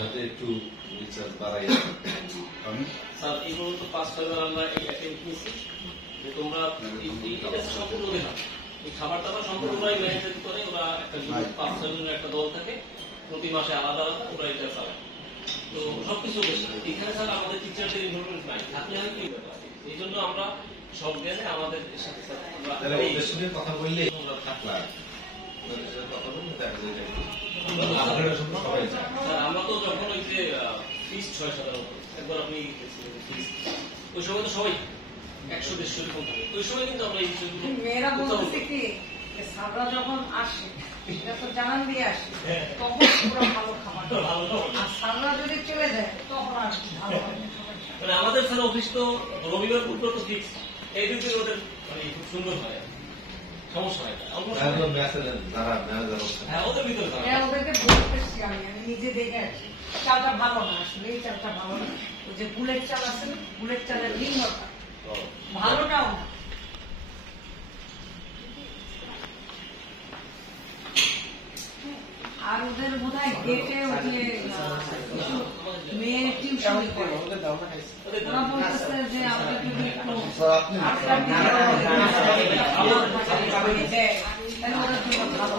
হয়তো একটু রিচার্জ বাড়াই স্যার এগুলো তো 5-6 বার আমরা এই অ্যাটেন্ড নিয়েছি যে তোমরা এটা সম্পূর্ণ দেখা এই খাবার দাবার সম্পূর্ণটাই ম্যানেজ করে ওরা একটা 5-6 জনের একটা দল থাকে প্রতি মাসে আলাদা আলাদা ওরা এটা চালায়। তো সবকিছু এখানে স্যার আমাদের টিচারদের ইনভলভমেন্ট নাই থাকলে হয় কি ব্যাপার এই জন্য আমরা সব জ্ঞানে আমাদের সাথে স্যার ওদের সঙ্গে কথা বললে তোমরা থাকলা কথা বললে দেখা যায় আমরা তো যখন ওই যে ফিস্ট হয় সাধারণত একবার আপনি ওই সময় তো সবাই 100-150 কম থাকে ওই সময় কিন্তু আমরা এই বিষয়গুলো মেয়েরা বলতেছে কি সাবরা যখন আসে সেটা তো জানান দিয়ে আসে তখন পুরো ভালো খাবার আর সাবরা যদি চলে যায় তখন আর ভালো হয় না। মানে আমাদের স্যার অফিস তো রবিবার বুধবার তো ফিক্স এই দুই দিন ওদের মানে খুব সুন্দর হয় সমস্যা হয় হ্যাঁ ওদের ভিতরে ওদেরকে বলতেছি আমি নিজে দেখে আসছি চালটা ভালো না আসলে এই চালটা ভালো না ওই যে বুলেট চাল আছে না বুলেট চালের ভিন্নতা ভালোটাও না। আর ওদের বোধ হয় গেটে ওই মেয়ে টিউশন করে ওরা বলতেছে যে আমাদের যদি একটু তাহলে ওদের জন্য ভালো